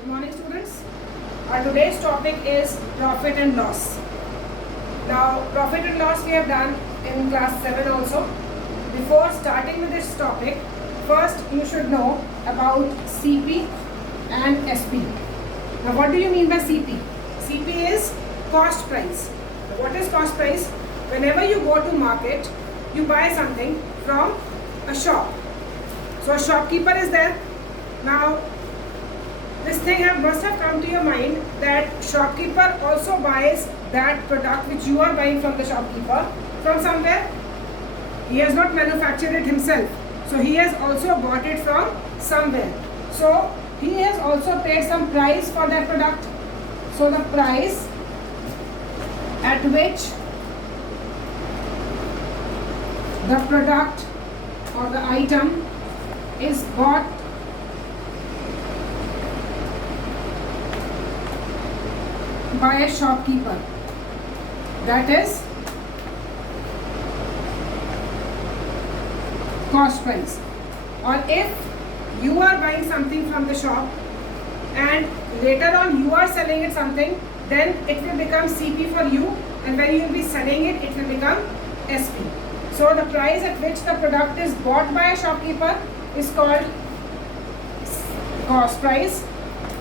Good morning, students. Our today's topic is profit and loss. Now, profit and loss we have done in class 7 also. Before starting with this topic, first you should know about CP and SP. Now, what do you mean by CP? CP is cost price. What is cost price? Whenever you go to market, you buy something from a shop. So, a shopkeeper is there. Now, this thing must have come to your mind that shopkeeper also buys that product which you are buying from the shopkeeper from somewhere. He has not manufactured it himself. So he has also bought it from somewhere. So he has also paid some price for that product. So the price at which the product or the item is bought by a shopkeeper, that is cost price. Or if you are buying something from the shop and later on you are selling it something, then it will become CP for you, and when you will be selling it, it will become SP. So the price at which the product is bought by a shopkeeper is called cost price.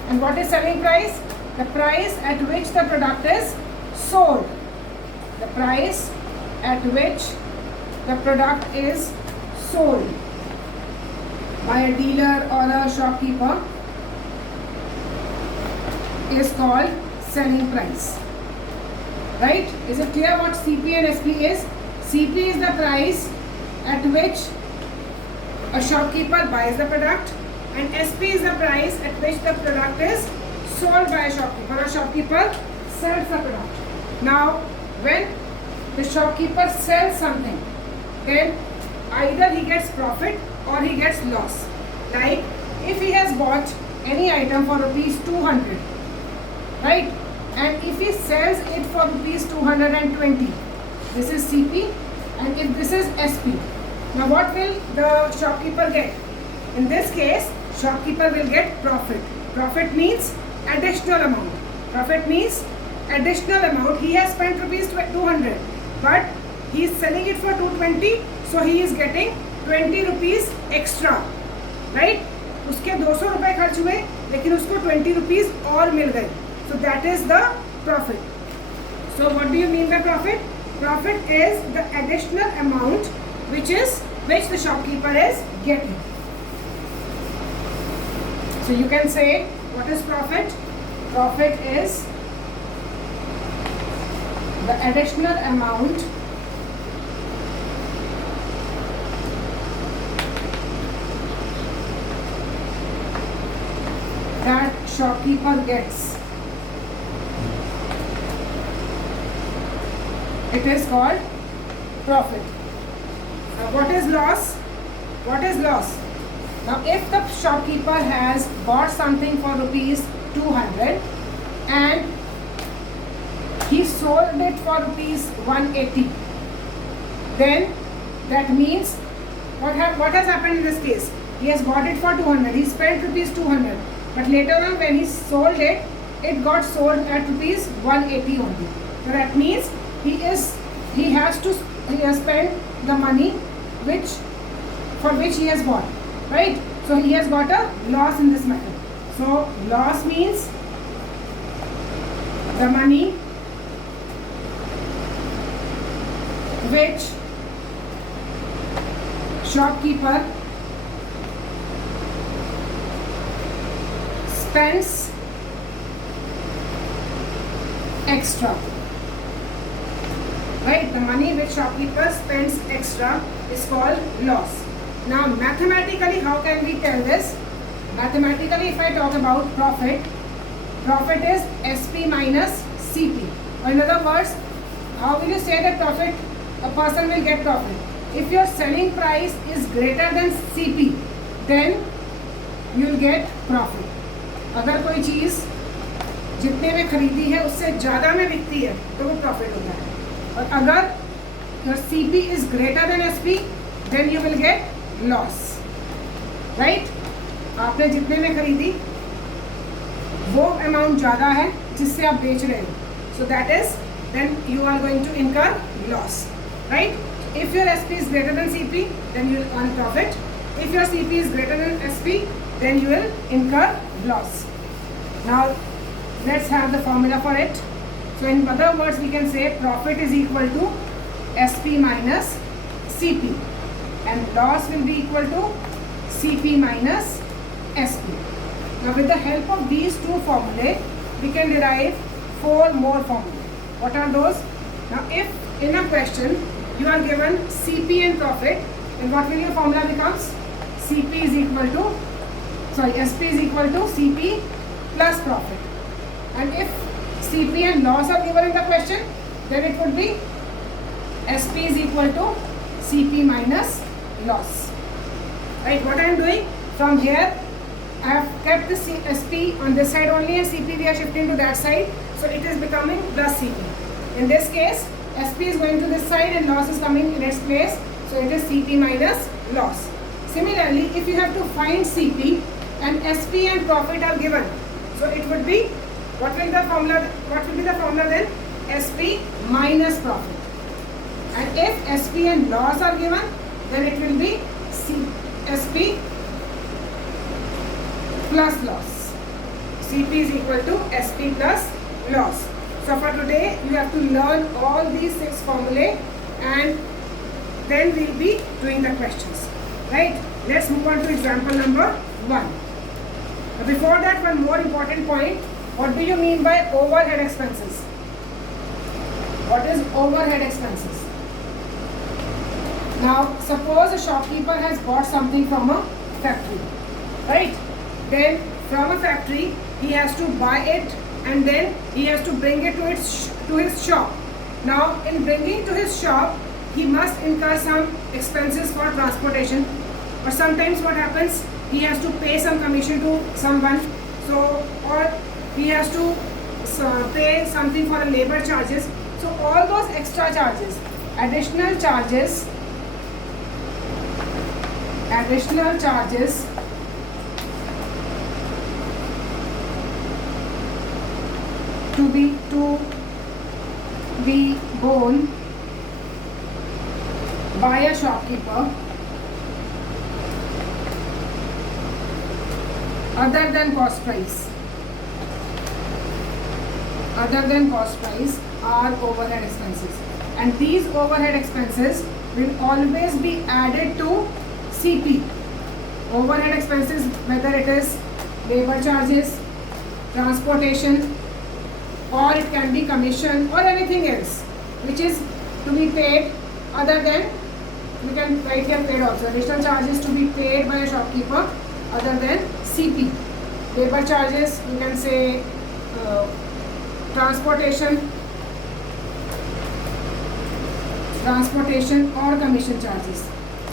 And what is selling price? The price at which the product is sold. The price at which the product is sold by a dealer or a shopkeeper is called selling price. Right? Is it clear what CP and SP is? CP is the price at which a shopkeeper buys the product, and SP is the price at which the product is sold by a shopkeeper. A shopkeeper sells the product. Now, when the shopkeeper sells something, then either he gets profit or he gets loss. Like if he has bought any item for rupees 200, right? And if he sells it for rupees 220, this is CP, and if this is SP. Now, what will the shopkeeper get? In this case, shopkeeper will get profit. Profit means additional amount. Profit means additional amount. He has spent rupees 200, but he is selling it for 220, so he is getting 20 rupees extra, right? उसके 200 रुपए खर्च हुए, लेकिन उसको 20 rupees और मिल गए. So that is the profit. So what do you mean by profit? Profit is the additional amount which the shopkeeper is getting. So you can say, what is profit? Profit is the additional amount that shopkeeper gets. It is called profit. Now, what is loss? What is loss? Now, if the shopkeeper has bought something for rupees 200 and he sold it for rupees 180, then that means what has happened in this case? He has bought it for 200. He spent rupees 200, but later on when he sold it, it got sold at rupees 180 only. So that means he has spent the money for which he has bought. Right? So he has got a loss in this method. So loss means the money which shopkeeper spends extra. Right? The money which shopkeeper spends extra is called loss. Now, mathematically, how can we tell this? Mathematically, if I talk about profit, profit is SP minus CP. Or in other words, how will you say that profit? A person will get profit. If your selling price is greater than CP, then you will get profit. अगर कोई चीज़ जितने में खरीदी है उससे ज़्यादा में बिकती है तो वो प्रॉफिट होता है. और अगर your CP is greater than SP, then you will get loss. Right? आपने जितने में खरीदी वो अमाउंट ज़्यादा है जिससे आप बेच रहे हो, so that is then you are going to incur loss, right. If your SP is greater than CP, then you will earn profit. If your CP is greater than SP, then you will incur loss. Now, let's have the formula for it. So, in other words, we can say profit is equal to SP minus CP, and loss will be equal to CP minus SP. Now, with the help of these two formulae, we can derive 4 more formulae. What are those? Now, if in a question you are given CP and profit, then what will your formula becomes? CP is equal to, SP is equal to CP plus profit. And if CP and loss are given in the question, then it would be SP is equal to CP minus loss. Right? What I am doing from here, I have kept the SP on this side only and CP we are shifting to that side, so it is becoming plus CP. In this case, SP is going to this side and loss is coming in its place, so it is CP minus loss. Similarly, if you have to find CP and SP and profit are given, so it would be, what will be the formula then? SP minus profit. And if SP and loss are given, then it will be SP plus loss. CP is equal to SP plus loss. So for today, you have to learn all these 6 formulae and then we'll be doing the questions. Right? Let's move on to example number 1. But before that, one more important point. What do you mean by overhead expenses? What is overhead expenses? Now, suppose a shopkeeper has bought something from a factory. Right? Then from a factory, he has to buy it and then he has to bring it to his shop. Now, in bringing to his shop, he must incur some expenses for transportation, or sometimes what happens, he has to pay some commission to someone, so, or he has to pay something for labor charges. So all those extra charges, additional charges to be borne by a shopkeeper other than cost price are overhead expenses, and these overhead expenses will always be added to CP. Overhead expenses, whether it is labor charges, transportation, or it can be commission or anything else which is to be paid other than, we can write here paid also, additional charges to be paid by a shopkeeper other than CP. Labor charges, you can say transportation or commission charges.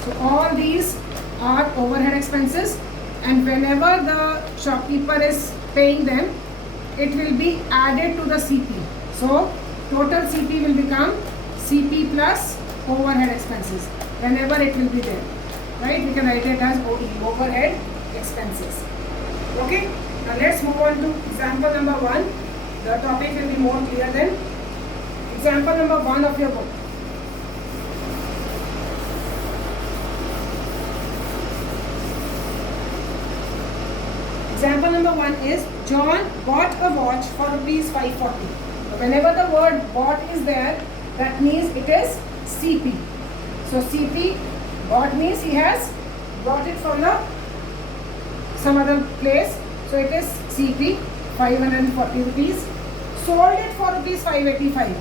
So all these are overhead expenses, and whenever the shopkeeper is paying them, it will be added to the CP. So total CP will become CP plus overhead expenses whenever it will be there. Right? We can write it as OE, overhead expenses. Okay? Now let's move on to example number 1. The topic will be more clear then. Example number 1 of your book. Example number 1 is John bought a watch for rupees 540. Whenever the word bought is there, that means it is CP. So CP, bought means he has bought it from some other place. So it is CP, 540 rupees. Sold it for rupees 585.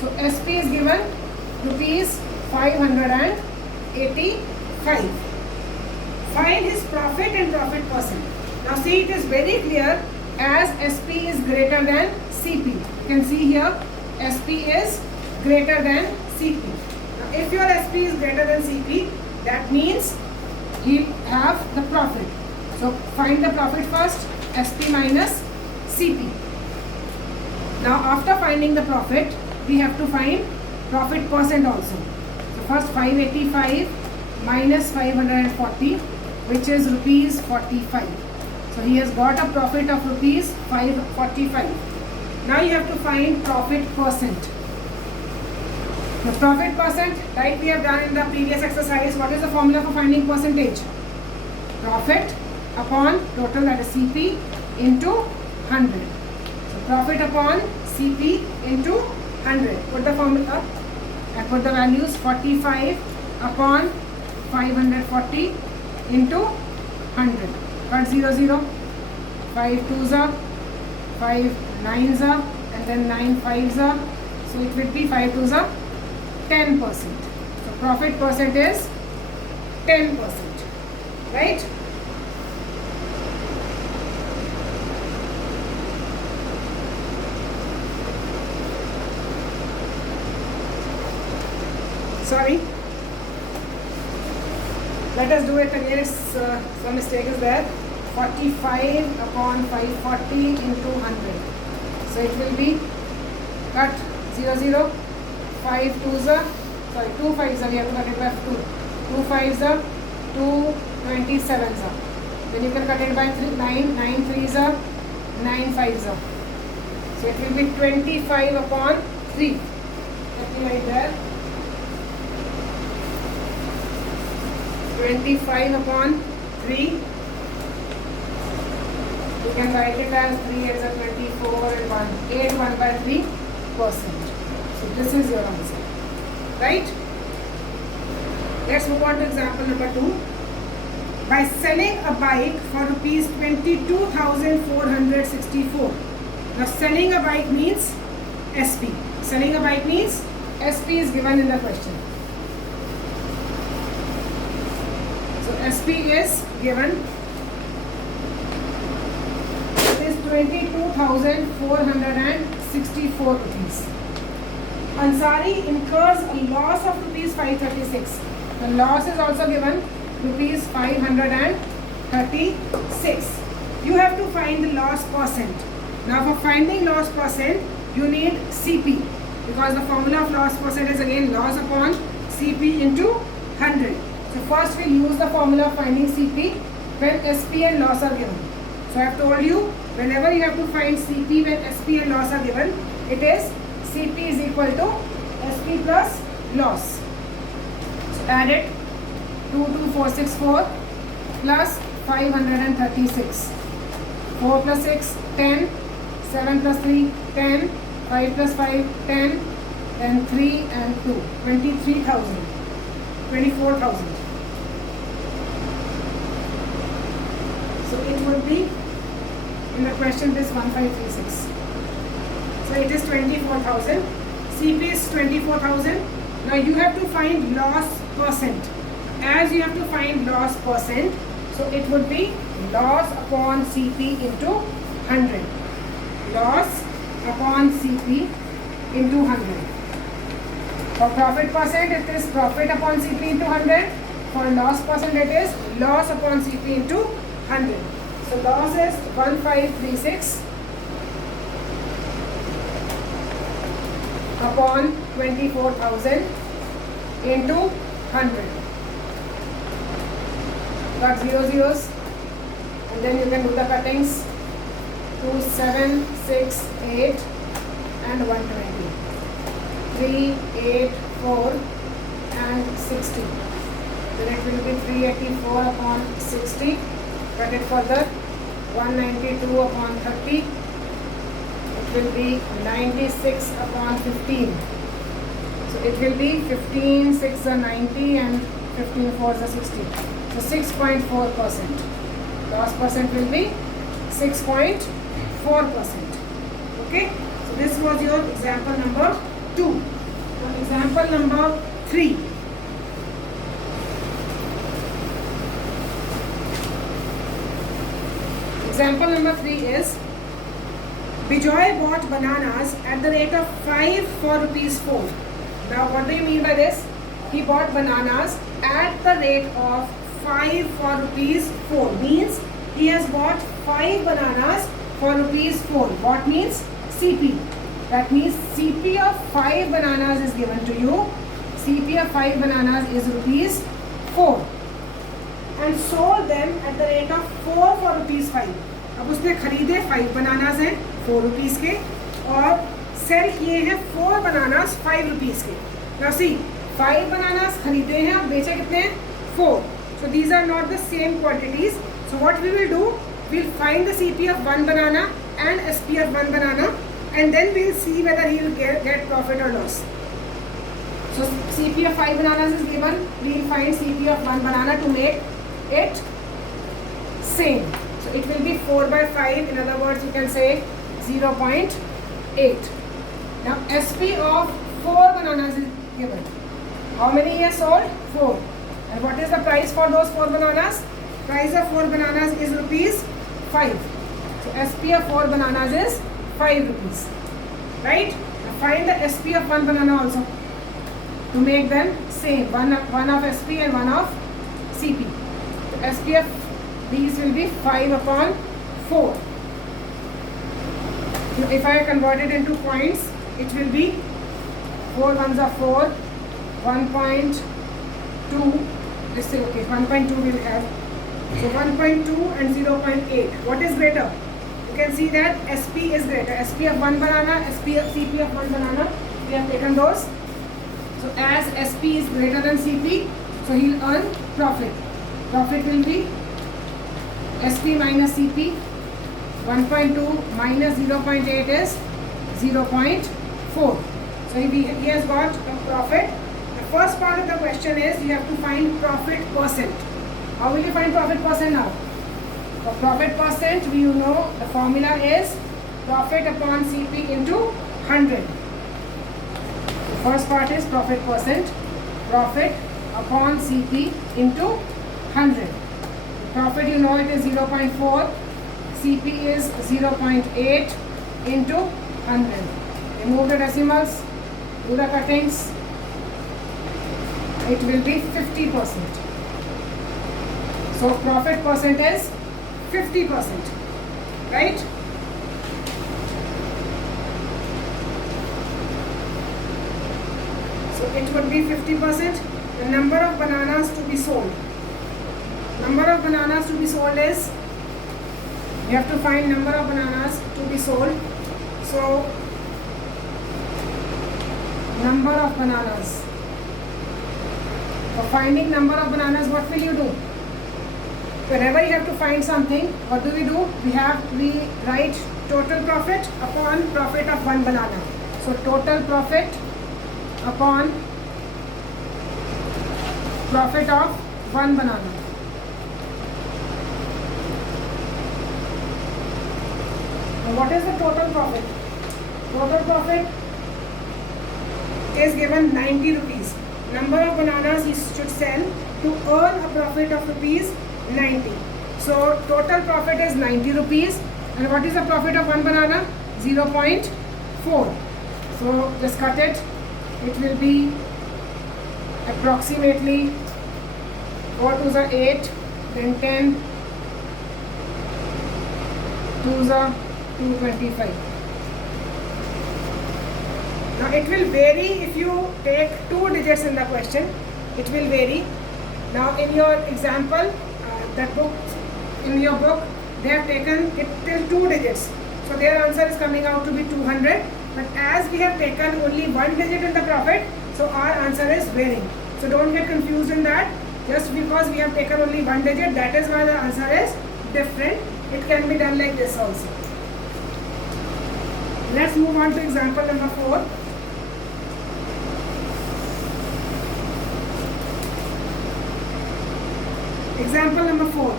So SP is given rupees 585. Find his profit and profit percent. Now see, it is very clear, as SP is greater than CP. You can see here SP is greater than CP. Now if your SP is greater than CP, that means you have the profit. So find the profit first, SP minus CP. Now after finding the profit, we have to find profit percent also. So first 585 minus 540, which is rupees 45. So So he has got a profit of rupees 545. Now you have to find profit percent. The profit percent, like we have done in the previous exercise, what is the formula for finding percentage? Profit upon total, that is CP, into 100. So profit upon CP into 100. Put the formula, I put the values 45 upon 540 into 100. Cut 0, 0. 5 2s are, 5 9s are, and then 9 5s are. So it will be 5 2s are 10%. So profit percent is 10%. Right? Sorry. Let us do it again. Some mistake is there. 45 upon 540 into 100. So it will be cut 0, 0. 5 2s are, sorry, 2 5s are, we have to cut it by 2. 2 5s are, 2 27s are. Then you can cut it by 3, 9, 9 3s are, 9 5s are. So it will be 25 upon 3. Let me write there. 25 upon 3. You can write it as 3 as a 24 and 1. 8 1 by 3%. So this is your answer. Right? Let's move on to example number 2. By selling a bike for rupees 22,464. Now selling a bike means SP. Selling a bike means SP is given in the question. So SP is given. It is 22,464 rupees. Ansari incurs a loss of rupees 536. The loss is also given rupees 536. You have to find the loss percent. Now for finding loss percent, you need CP, because the formula of loss percent is again loss upon CP into 100. So first we'll use the formula of finding CP when SP and loss are given. So I have told you, whenever you have to find CP when SP and loss are given, it is CP is equal to SP plus loss. So add it. 22464 plus 536. 4 plus 6, 10. 7 plus 3, 10. 5 plus 5, 10. Then 3 and 2. 23,000. 24,000. So it would be, in the question, this 1536. So it is 24,000. CP is 24,000. Now you have to find loss percent. As you have to find loss percent, so it would be loss upon CP into 100. Loss upon CP into 100. For profit percent, it is profit upon CP into 100. For loss percent, it is loss upon CP into 100. So loss is 1536 upon 24,000 into 100. Got 0 zeros, and then you can do the cuttings. 2 7 6 8 and 120. 3 8 4 and 60. Then it will be 384 upon 60. Cut it further. 192 upon 30. It will be 96 upon 15. So it will be 15 6 are 90 and 15 4 are 60. So 6.4%. Loss percent will be 6.4%. Okay. So this was your example number 2. Now example number 3. Example number 3 is Bijoy bought bananas at the rate of 5 for rupees 4. Now what do you mean by this? He bought bananas at the rate of 5 for rupees 4. Means he has bought 5 bananas for rupees 4. What means? CP. That means CP of 5 bananas is given to you. CP of 5 bananas is rupees 4. And sold them at the rate of 4 for rupees 5. अब उसने खरीदे 5 bananas हैं 4 rupees के, और cell किए हैं 4 bananas 5 rupees के. Now see 5 bananas खरीदे हैं और बेचे कितने हैं 4. So these are not the same quantities. So what we will do, we'll find the CP of one banana and SP of one banana, and then we'll see whether he will get profit or loss. So CP of 5 bananas is given. We'll find CP of one banana to make it same. So it will be 4 by 5. In other words, you can say 0.8. Now SP of 4 bananas is given. How many he has sold? 4. And what is the price for those 4 bananas? Price of 4 bananas is rupees 5. So SP of 4 bananas is 5 rupees. Right? Now find the SP of 1 banana also to make them same. One of SP and one of CP. So SP of these will be 5 upon 4. So if I convert it into points, it will be 4 ones are 4, 1.2. This is okay. 1.2 will have. So 1.2 and 0.8. What is greater? You can see that SP is greater. SP of 1 banana, SP of CP of 1 banana. We have taken those. So as SP is greater than CP, so he will earn profit. Profit will be SP minus CP. 1.2 minus 0.8 is 0.4. So he has got a profit. The first part of the question is you have to find profit percent. How will you find profit percent now? For profit percent, we know the formula is profit upon CP into 100. The first part is profit percent. Profit upon CP into 100. Profit, you know, it is 0.4. CP is 0.8 into 100. Remove the decimals, do the cuttings. It will be 50%. So profit percent is 50%, right? So it would be 50%. The number of bananas to be sold. Number of bananas to be sold is, you have to find number of bananas to be sold. So number of bananas. For finding number of bananas, what will you do? Whenever you have to find something, what do? We write total profit upon profit of 1 banana. So total profit upon profit of 1 banana. Now what is the total profit? Total profit is given 90 rupees. Number of bananas he should sell to earn a profit of rupees 90. So total profit is 90 rupees. And what is the profit of 1 banana? 0.4. So just cut it. It will be approximately 4 2s are 8, then 10, 2s are 225. Now it will vary if you take 2 digits in the question. It will vary. Now in your example, that book, in your book, they have taken it till 2 digits. So their answer is coming out to be 200. But as we have taken only 1 digit in the profit, so our answer is varying. So don't get confused in that. Just because we have taken only 1 digit, that is why the answer is different. It can be done like this also. Let's move on to example number 4. Example number 4.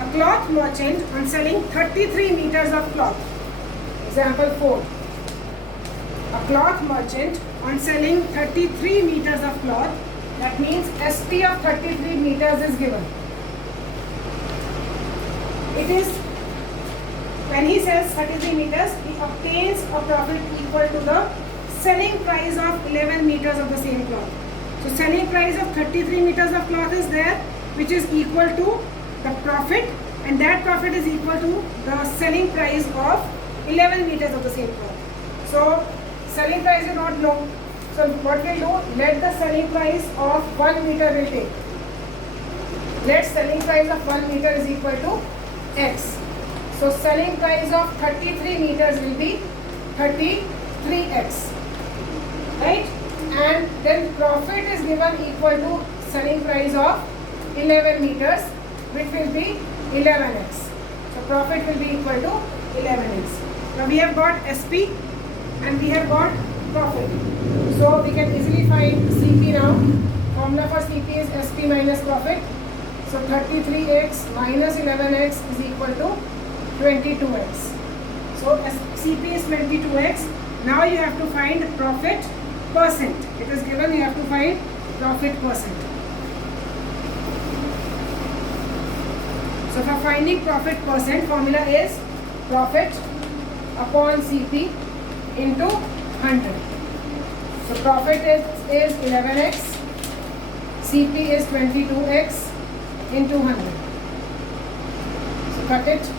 A cloth merchant on selling 33 meters of cloth. Example 4. A cloth merchant on selling 33 meters of cloth. That means SP of 33 meters is given. It is, when he sells 33 meters, he obtains a profit equal to the selling price of 11 meters of the same cloth. So selling price of 33 meters of cloth is there, which is equal to the profit, and that profit is equal to the selling price of 11 meters of the same cloth. So selling price is not known. So what we'll do, let the selling price of 1 meter will take. Let selling price of 1 meter is equal to X. So selling price of 33 meters will be 33x, right? And then profit is given equal to selling price of 11 meters, which will be 11x. So profit will be equal to 11x. Now we have got SP and we have got profit. So we can easily find CP now. Formula for CP is SP minus profit. So 33x minus 11x is equal to 22x. So CP is 22x. Now you have to find profit percent. It is given, you have to find profit percent. So for finding profit percent, formula is profit upon CP into 100. So profit is 11x, CP is 22x into 100. So cut it.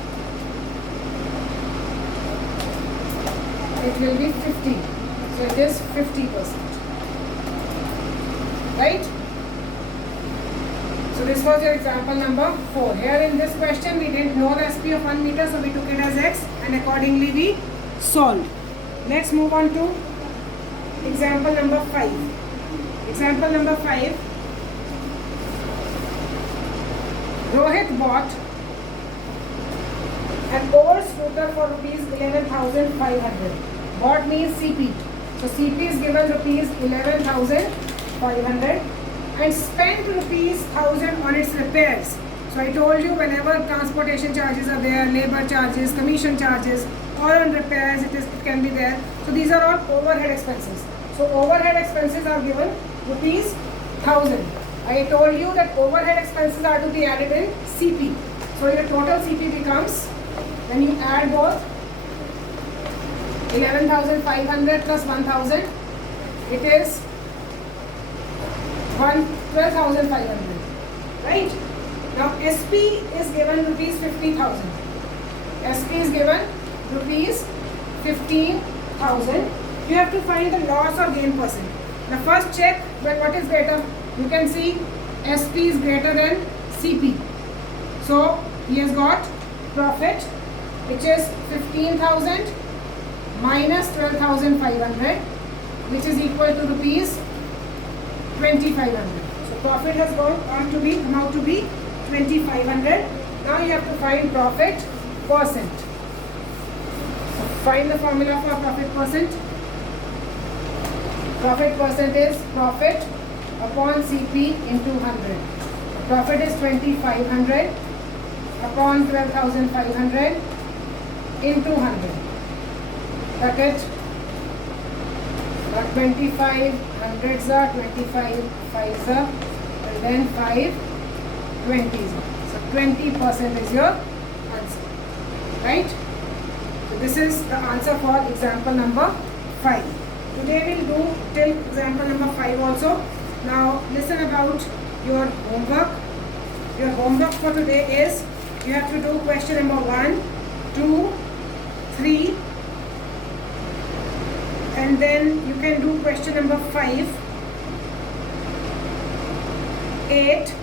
It will be 50. So it is 50%. Right? So this was your example number 4. Here in this question we didn't know the SP of 1 meter, so we took it as x and accordingly we solved. Let's move on to example number 5. Example number 5. Rohit bought an old scooter for rupees 11,500. Bought means CP. So CP is given rupees 11,500 and spent rupees 1,000 on its repairs. So I told you whenever transportation charges are there, labor charges, commission charges, or on repairs it can be there. So these are all overhead expenses. So overhead expenses are given rupees 1,000. I told you that overhead expenses are to be added in CP. So your total CP becomes, when you add both, 11,500 plus 1,000, it is 12,500, right? Now SP is given rupees 50,000. SP is given rupees 15,000. You have to find the loss or gain percent. Now first check what is greater. You can see SP is greater than CP. So he has got profit, which is 15,000 minus 12,500, which is equal to rupees 2,500. So profit has come out to be 2,500. Now you have to find profit percent. So find the formula for profit percent. Profit percent is profit upon CP into 100. Profit is 2,500 upon 12,500 into 100. Cut it. 25 hundreds are 25 fives are, and then 5 20s are. So 20% is your answer, right? So this is the answer for example number 5. Today we'll do till example number 5 also. Now listen about your homework. Your homework for today is you have to do question number 1, 2, 3, and then you can do question number 5, 8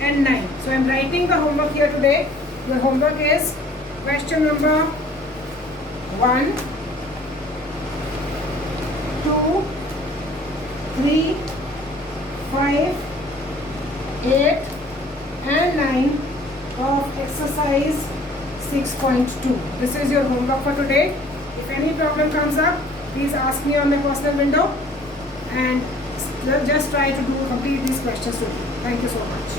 and 9. So I am writing the homework here today. Your homework is question number 1, 2, 3, 5, 8 and 9 of exercise 6.2. This is your homework for today. If any problem comes up, please ask me on my personal window and just try to complete these questions today. Thank you so much.